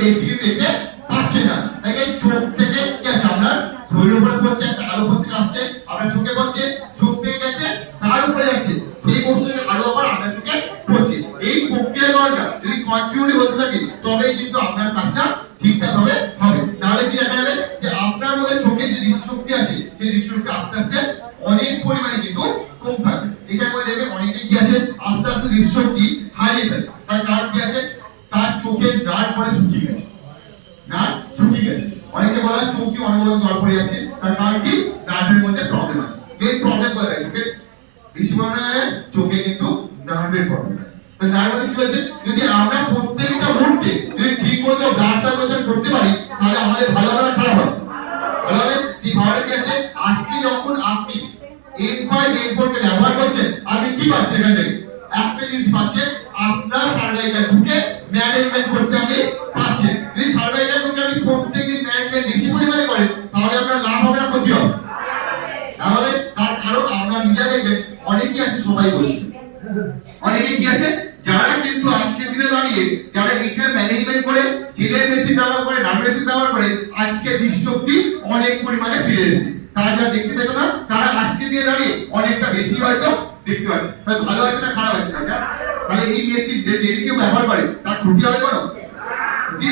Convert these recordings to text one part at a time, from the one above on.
ব্যক্তি দেখতে পাচ্ছে না। তাই চোখ থেকে গেছে আপনার শরীরের উপরে পড়ছে, একটা আলো থেকে আসছে আপনার চোখে পড়ছে, চোখ থেকে গেছে তার উপরে যাচ্ছে, সেই বস্তুটা আলো আবার আপনার চোখে পড়ছে। এই প্রক্রিয়াটা যদি কন্টিনিউ হতে থাকে তবেই কিন্তু আপনার কাজটা ঠিকঠাক হবে। নাহলে কি দেখা যাবে যে আপনার মধ্যে চোখে যে দৃষ্টিশক্তি আছে সেই দৃষ্টিশক্তি আস্তে আস্তে অনেক পরিমাণে কিন্তু কম থাকবে। এটা করে দেখবেন অনেকে কি আছে আস্তে আস্তে দৃষ্টিশক্তি হারিয়ে ফেলে। তার কারণ কি আছে, তার চোখের নার্ভ পরে শুকিয়ে গেছে, নার্ভ শুকিয়ে গেছে। অনেকে বলে চোখ কি অনবরত জল পড়ে যাচ্ছে, তার কারণ কি নার্ভের মধ্যে প্রবলেম আছে। এই প্রবলেম বলা যায় চোখে বেশি পরিমাণে চোখে কিন্তু নার্ভের প্রবলেম আছে। তো নার্ভের কি হচ্ছে, যদি আমরা প্রত্যেকটা মুহূর্তে যদি ঠিক মতো ব্লাড সার্কুলেশন করতে পারি তাহলে আমাদের ভালো হবে না খারাপ হবে? ভালো হবে। সেই ভালোটা কি আছে, আজকে যখন আপনি N5 N4 কে ব্যবহার করছেন আপনি কি পাচ্ছেন এখান থেকে? একটা জিনিস পাচ্ছেন, আপনার সার্ভাইকাল ঢুকে ম্যানেজমেন্ট করতে আপনি পাচ্ছেন। যদি সার্ভাইকাল ঢুকে আপনি প্রত্যেকদিন ম্যানেজমেন্ট বেশি পরিমাণে করেন তাহলে আপনার লাভ হবে না ক্ষতি হবে? তাহলে তার কারণ আমরা নিজে দেখবেন অনেকে আছে, সবাই বলছে অনেকে কি আছে যারা কিন্তু আজকের দিনে দাঁড়িয়ে যারা এটা ম্যানেজমেন্ট করে জেলের মেশিন ব্যবহার করে নার্ভ মেশিন ব্যবহার করে আজকে দৃষ্টিশক্তি অনেক পরিমাণে ফিরে এসেছে। তারা যা দেখতে পেত না তারা আজকের দিনে দাঁড়িয়ে অনেকটা বেশি হয়তো দেখতে পাচ্ছে। তাহলে ভালো আছে না খারাপ আছে? তাহলে এই মেশিন যে কেউ ব্যবহার করে তার ক্ষতি হবে কোনো? ক্ষতি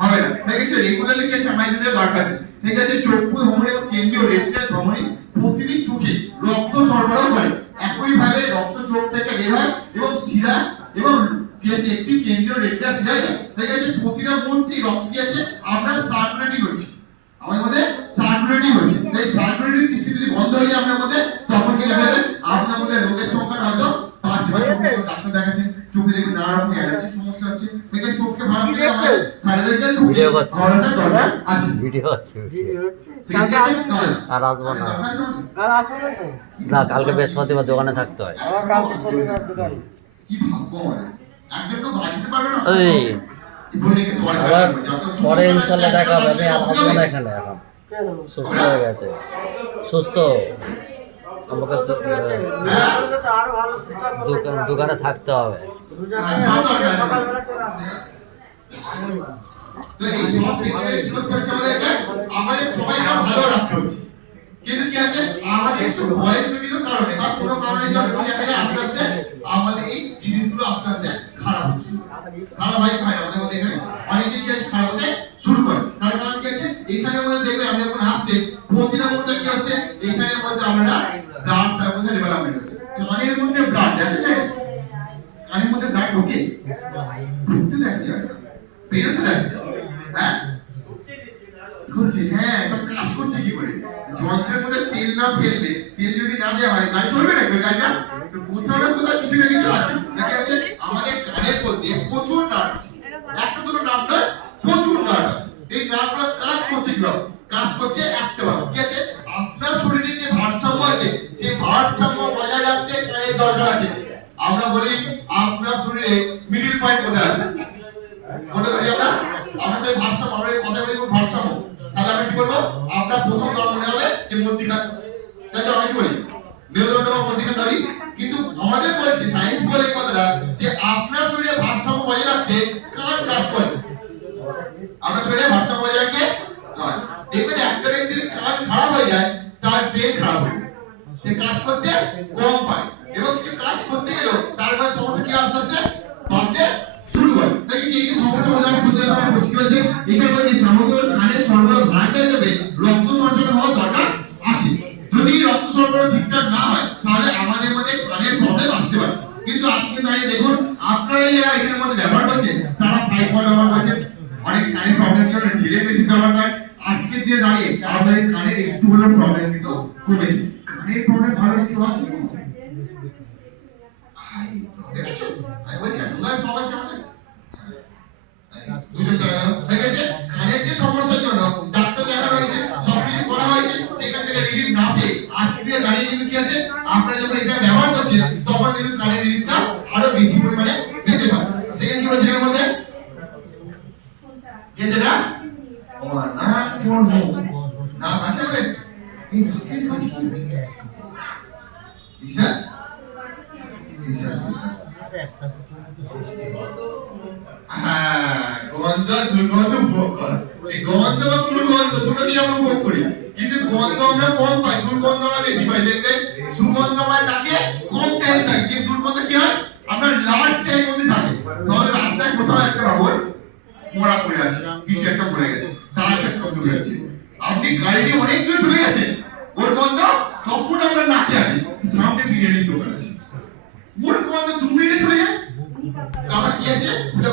হবে না। ঠিক আছে, রেগুলারলি কি আছে আমাদের দরকার আছে। ঠিক আছে, চক্ষু ধমনী এবং কেন্দ্রীয় রেটিনা ধমনী প্রতিদিন চোখে রক্ত সরবরাহ করে। একই ভাবে রক্ত চোখ থেকে বের হয় এবং শিরা এবং কি আছে একটি কেন্দ্রীয় রেটিনা শিরায় যায়। ঠিক আছে, প্রতিটা মুহূর্তে রক্ত কি আছে আমরা সার্কুলেটিং হচ্ছে, আমাদের মধ্যে সার্কুলেটিং হচ্ছে। এই সার্কুলেটিং সিস্টেম যদি বন্ধ হয়ে যায় আপনার মধ্যে তখন কি হবে, আপনার মধ্যে রোগের সংখ্যা হয়তো বাড়ছে। ডাক্তার দেখাচ্ছেন চোখে দেখুন নানা রকম অ্যালার্জি সমস্যা হচ্ছে। ঠিক আছে, চোখকে ভালো করে আমাদের সার্জারিক্যাল ভিডিও দরকার আছে। ভিডিও হচ্ছে আর আসবো না, কাল আসবো না কালকে বৃহস্পতিবার দোকানে থাকতে হয়। আবার কালকে শনিবার দোকান। কি ভাগ্য মানে একজন তো বাঁচতে পারবে না। ওই আবার পরে ইনশাল্লাহ দেখা হবে। আমি আর আসবো না এখানে, এখন সুস্থ হয়ে গেছে, সুস্থ আমাকে আরো ভালো সুস্থ দোকানে থাকতে হবে। সকালবেলা চলে আসবে। তো এই সমস্ত বিষয়ে কি করতে হচ্ছে আমাদেরকে, আমাদের সময়টা ভালো রাখতে হচ্ছে। কিন্তু কি আছে আমাদের একটু বয়সজনিত কারণে বা কোনো কারণের জন্য দেখা যায় আস্তে আস্তে আমাদের এই জিনিসগুলো আস্তে আস্তে খারাপ হচ্ছে। খারাপ হয় আমাদের মধ্যে এখানে অনেকেই কি খারাপ হতে শুরু করে। তার কারণ কি আছে, এখানে মধ্যে দেখবেন আপনি যখন আসছে প্রতিটা মুহূর্তে কি হচ্ছে এখানের মধ্যে আমরা ব্লাড সার্কুলেশন ডেভেলপমেন্ট হচ্ছে। কানের মধ্যে ব্লাড দেখা যায়, কানের মধ্যে ব্লাড ঢোকে ঢুকতে দেখা যায় না, বেরোতে দেখা যায়। হ্যাঁ হচ্ছে, হ্যাঁ এখন কাজ করছে কি করে? যন্ত্রের মধ্যে তেল না ফেললে, তেল যদি না দেওয়া হয় গাড়ি চলবে না। গাড়িটা তো কোথাও না কোথাও কিছু না কিছু আছে নাকি আছে। আমাদের কানের মধ্যে প্রচুর নার্ভ, একটা দুটো নার্ভ নয় প্রচুর নার্ভ আছে। এই নার্ভগুলো কাজ করছে কিভাবে? কাজ করছে একটা ভাবে কি আছে, আপনার শরীরে যে ভারসাম্য আছে সেই ভারসাম্য বজায় রাখতে কানের দরকার আছে। আমরা বলি আপনার শরীরে মিডল পয়েন্ট কোথায় আছে? কোনটা বলি আমরা? আমাদের শরীরে ভারসাম্য, আমরা কথা বলি ভারসাম্য। তাহলে আমি কি বলবো, আপনার প্রথম দল মনে হবে যে মধ্যিখান। তাই তো আমি কি বলি মেরুদণ্ড বা মধ্যিখান দাবি। কিন্তু আমাদের বলছে সায়েন্স বলে এই কথাটা যে আপনার শরীরে ভারসাম্য বজায় রাখতে কান কাজ করে। আপনার শরীরে ভারসাম্য বজায় রাখতে কান। দেখবেন একটা ব্যক্তির কান খারাপ হয়ে যায় তার ব্রেন খারাপ হয়ে যায়, সে কাজ করতে কম পায় এবং সে কাজ করতে গেলেও তার মধ্যে সমস্যা কি আস্তে আস্তে বাড়তে শুরু করে। তাই এই যে সমস্যা মধ্যে আমরা বুঝতে পারবো বুঝতে পারছি এখানে বলছি সামগ্রিক কানের সরবরাহ ভাগ হয়ে যাবে, রক্ত সঞ্চালন হওয়ার দরকার আছে। যদি রক্ত সরবরাহ ঠিকঠাক না হয় তাহলে আমাদের মধ্যে কানের প্রবলেম আসতে পারে। কিন্তু আজকে দাঁড়িয়ে দেখুন আপনারা যারা এখানের মধ্যে ব্যবহার করছেন তারা ফাইবার ব্যবহার করছেন, অনেক কানের প্রবলেম জন্য জেলের মেশিন ব্যবহার করেন। আজকের দিনে দাঁড়িয়ে আমাদের কানের একটু হলেও প্রবলেম কিন্তু কমেছে। কানের প্রবলেম ভালো কিছু আছে দেখেছো? আমি বলছি আপনারা সবাই সামনে কানের যে সমস্যার জন্য ডাক্তার দেখানো হয়েছে, সবকিছু করা হয়েছে, সেখান থেকে রিলিফ না পেয়ে আজকে দিয়ে দাঁড়িয়ে কিন্তু কি আছে আপনারা যখন এটা ব্যবহার করছেন তখন কিন্তু কানের রিলিফটা আরো বেশি পরিমাণে পেতে পারে। সেখানে কি বলছে এর মধ্যে যেটা আমার না ফোন না আছে বলে এই নাকের কাজ কি হচ্ছে? বিশ্বাস বিশ্বাস বিশ্বাস হ্যাঁ গন্ধ আর দুর্গন্ধ উপভোগ করা। এই গন্ধ বা দুর্গন্ধ দুটোই আমরা উপভোগ করি, কিন্তু গন্ধ আমরা কম পাই, দুর্গন্ধ আমরা বেশি পাই। দেখবেন সুগন্ধ আমার নাকে কম টাইম থাকে, কিন্তু দুর্গন্ধ কি হয় আপনার লাস্ট টাইম মধ্যে থাকে। তাহলে রাস্তায় কোথাও একটা বাবর মরা পড়ে আছে, কিছু একটা মরে গেছে, তার একটা কম দূরে আছে, আপনি গাড়ি নিয়ে অনেক দূরে চলে গেছেন, ওর গন্ধ তখন আমরা নাকে আনি, সামনে বিরিয়ানির দোকান আছে, ওর গন্ধ 2 মিনিটে চলে যায়। আবার কি আছে ওটা